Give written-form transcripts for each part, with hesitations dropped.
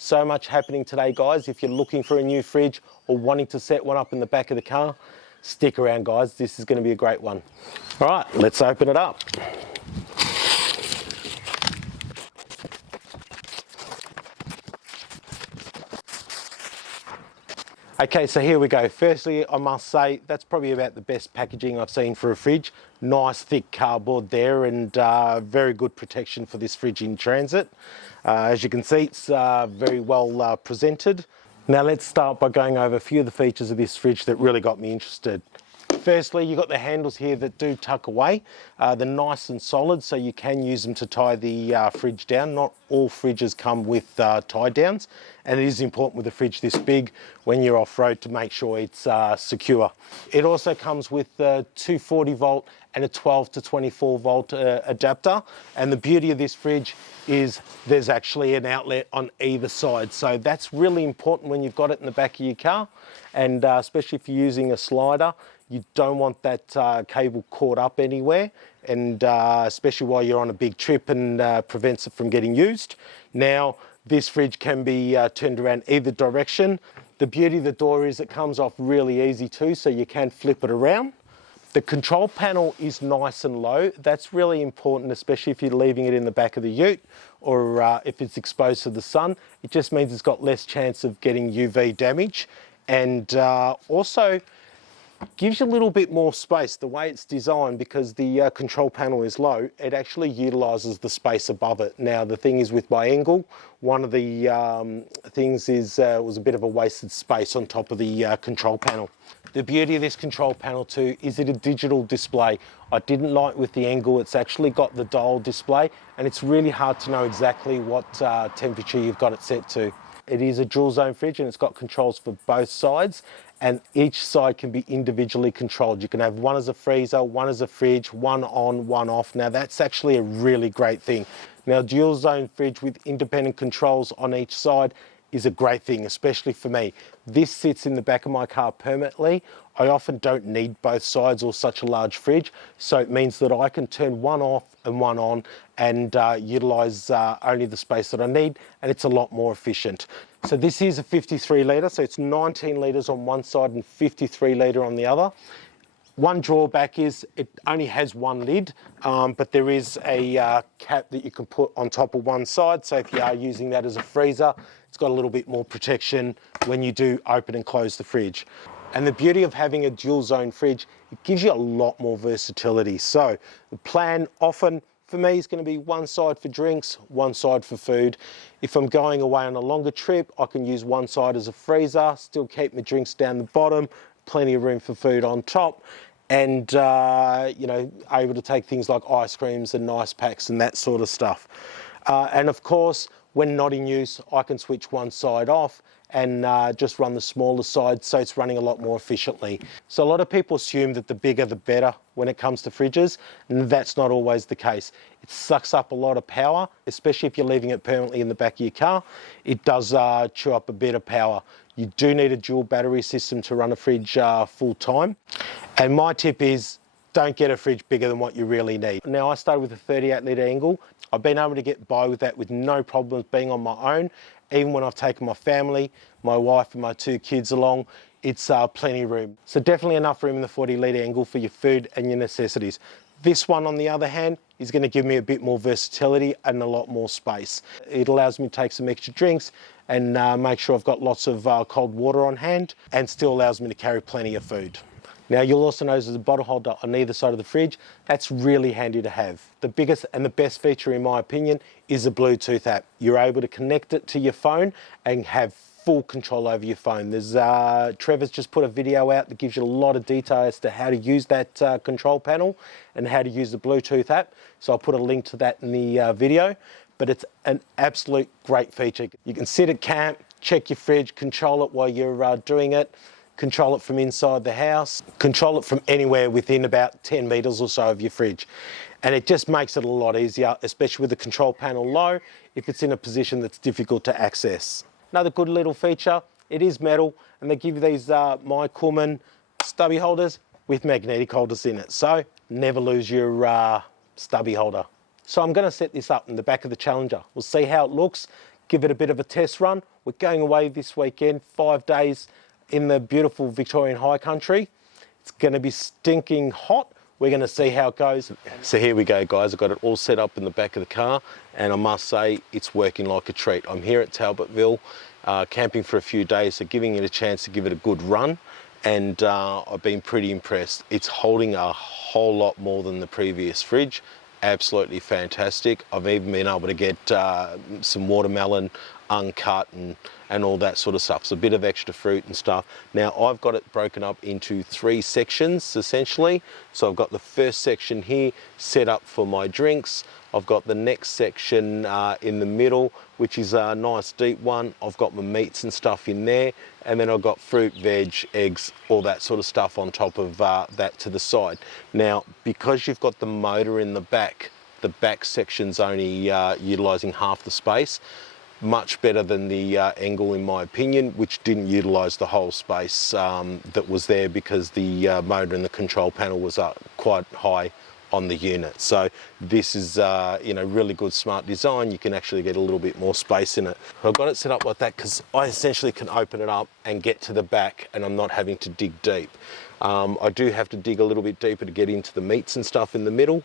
So much happening today, guys. If you're looking for a new fridge or wanting to set one up in the back of the car, stick around, guys. This is going to be a great one. All right, let's open it up. Okay, so here we go. Firstly, I must say that's probably about the best packaging I've seen for a fridge. Nice thick cardboard there, and very good protection for this fridge in transit. As you can see, it's very well presented. Now let's start by going over a few of the features of this fridge that really got me interested. Firstly, you've got the handles here that do tuck away. They're nice and solid, so you can use them to tie the fridge down. Not all fridges come with tie downs, and it is important with a fridge this big when you're off-road to make sure it's secure. It also comes with a 240 volt and a 12 to 24 volt adapter, and the beauty of this fridge is there's actually an outlet on either side, so that's really important when you've got it in the back of your car, and especially if you're using a slider. You don't want that cable caught up anywhere, and especially while you're on a big trip, and prevents it from getting used. Now, this fridge can be turned around either direction. The beauty of the door is it comes off really easy too, so you can flip it around. The control panel is nice and low. That's really important, especially if you're leaving it in the back of the ute, or if it's exposed to the sun. It just means it's got less chance of getting UV damage, and also gives you a little bit more space. The way it's designed, because the control panel is low, it actually utilises the space above it. Now, the thing is with my Engel, one of the things is it was a bit of a wasted space on top of the control panel. The beauty of this control panel too is it a digital display. I didn't like with the Engel, it's actually got the dial display, and it's really hard to know exactly what temperature you've got it set to. It is a dual zone fridge, and it's got controls for both sides, and each side can be individually controlled. You can have one as a freezer, one as a fridge, one on, one off. Now that's actually a really great thing. Now, dual zone fridge with independent controls on each side is a great thing, especially for me. This sits in the back of my car permanently. I often don't need both sides or such a large fridge, so it means that I can turn one off and one on and utilise only the space that I need, and it's a lot more efficient. So this is a 53 litre, so it's 19 litres on one side and 53 litre on the other. One drawback is it only has one lid, but there is a cap that you can put on top of one side, so if you are using that as a freezer, it's got a little bit more protection when you do open and close the fridge. And the beauty of having a dual zone fridge, it gives you a lot more versatility. So the plan often for me is going to be one side for drinks, one side for food. If I'm going away on a longer trip, I can use one side as a freezer, still keep my drinks down the bottom, plenty of room for food on top, and you know, able to take things like ice creams and ice packs and that sort of stuff. And of course, when not in use, I can switch one side off and just run the smaller side, so it's running a lot more efficiently. So a lot of people assume that the bigger the better when it comes to fridges, and that's not always the case. It sucks up a lot of power, especially if you're leaving it permanently in the back of your car. It does chew up a bit of power. You do need a dual battery system to run a fridge full time. And my tip is, don't get a fridge bigger than what you really need. Now, I started with a 38 litre Engel. I've been able to get by with that with no problems being on my own. Even when I've taken my family, my wife and my 2 kids along, it's plenty of room. So definitely enough room in the 40 litre Engel for your food and your necessities. This one, on the other hand, is going to give me a bit more versatility and a lot more space. It allows me to take some extra drinks and make sure I've got lots of cold water on hand, and still allows me to carry plenty of food. Now, you'll also notice there's a bottle holder on either side of the fridge. That's really handy to have. The biggest and the best feature, in my opinion, is a Bluetooth app. You're able to connect it to your phone and have full control over your phone. There's Trevor's just put a video out that gives you a lot of detail as to how to use that control panel and how to use the Bluetooth app. So I'll put a link to that in the video, but it's an absolute great feature. You can sit at camp, check your fridge, control it while you're doing it, control it from inside the house, control it from anywhere within about 10 metres or so of your fridge. And it just makes it a lot easier, especially with the control panel low, if it's in a position that's difficult to access. Another good little feature, it is metal, and they give you these MyCoolman stubby holders with magnetic holders in it. So never lose your stubby holder. So I'm going to set this up in the back of the Challenger. We'll see how it looks, give it a bit of a test run. We're going away this weekend, 5 days in the beautiful Victorian high country. It's going to be stinking hot. We're going to see how it goes. So here we go, guys. I've got it all set up in the back of the car, and I must say it's working like a treat. I'm here at Talbotville, camping for a few days, so giving it a chance to give it a good run, and I've been pretty impressed. It's holding a whole lot more than the previous fridge. Absolutely fantastic. I've even been able to get some watermelon uncut and all that sort of stuff. So a bit of extra fruit and stuff. Now I've got it broken up into 3 sections essentially. So I've got the first section here set up for my drinks. I've got the next section in the middle, which is a nice deep one. I've got my meats and stuff in there, and then I've got fruit, veg, eggs, all that sort of stuff on top of that to the side. Now, because you've got the motor in the back section's only utilising half the space. Much better than the Engel, in my opinion, which didn't utilise the whole space that was there because the motor and the control panel was quite high on the unit. So this is really good, smart design. You can actually get a little bit more space in it. I've got it set up like that because I essentially can open it up and get to the back, and I'm not having to dig deep. I do have to dig a little bit deeper to get into the meats and stuff in the middle,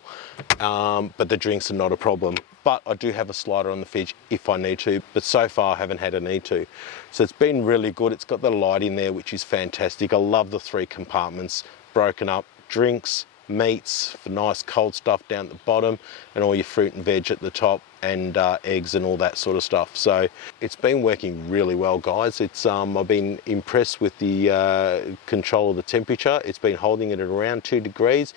but the drinks are not a problem. But I do have a slider on the fridge if I need to, but so far I haven't had a need to. So it's been really good. It's got the light in there, which is fantastic. I love the 3 compartments broken up: drinks, meats for nice cold stuff down at the bottom, and all your fruit and veg at the top, and eggs and all that sort of stuff. So it's been working really well, guys. It's I've been impressed with the control of the temperature. It's been holding it at around 2 degrees.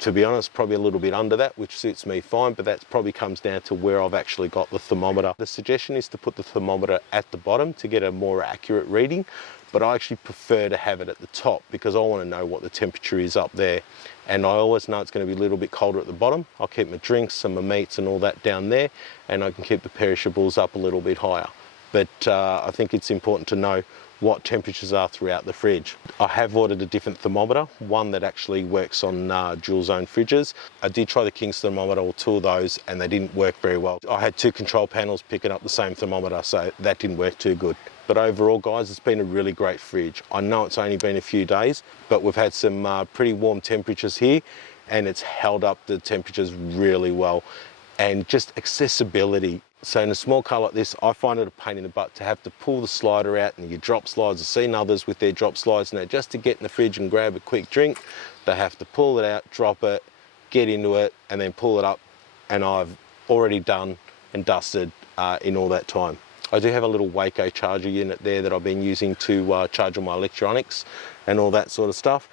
To be honest, probably a little bit under that, which suits me fine, but that probably comes down to where I've actually got the thermometer. The suggestion is to put the thermometer at the bottom to get a more accurate reading, but I actually prefer to have it at the top because I want to know what the temperature is up there. And I always know it's going to be a little bit colder at the bottom. I'll keep my drinks and my meats and all that down there, and I can keep the perishables up a little bit higher. But I think it's important to know what temperatures are throughout the fridge. I have ordered a different thermometer, one that actually works on dual zone fridges. I did try the King's thermometer, or 2 of those, and they didn't work very well. I had 2 control panels picking up the same thermometer, so that didn't work too good. But overall, guys, it's been a really great fridge. I know it's only been a few days, but we've had some pretty warm temperatures here, and it's held up the temperatures really well. And just accessibility. So in a small car like this, I find it a pain in the butt to have to pull the slider out and your drop slides. I've seen others with their drop slides now, just to get in the fridge and grab a quick drink, they have to pull it out, drop it, get into it, and then pull it up. And I've already done and dusted in all that time. I do have a little Waco charger unit there that I've been using to charge all my electronics and all that sort of stuff.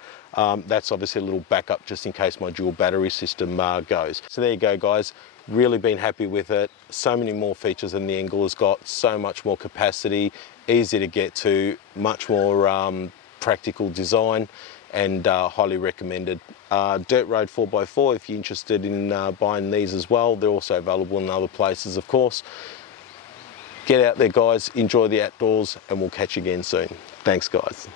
That's obviously a little backup just in case my dual battery system goes. So there you go, guys. Really been happy with it. So many more features than the Engel has got, so much more capacity, easy to get to, much more practical design, and highly recommended. Dirt Road 4x4 if you're interested in buying these as well. They're also available in other places, of course. Get out there, guys, enjoy the outdoors, and we'll catch you again soon. Thanks, guys.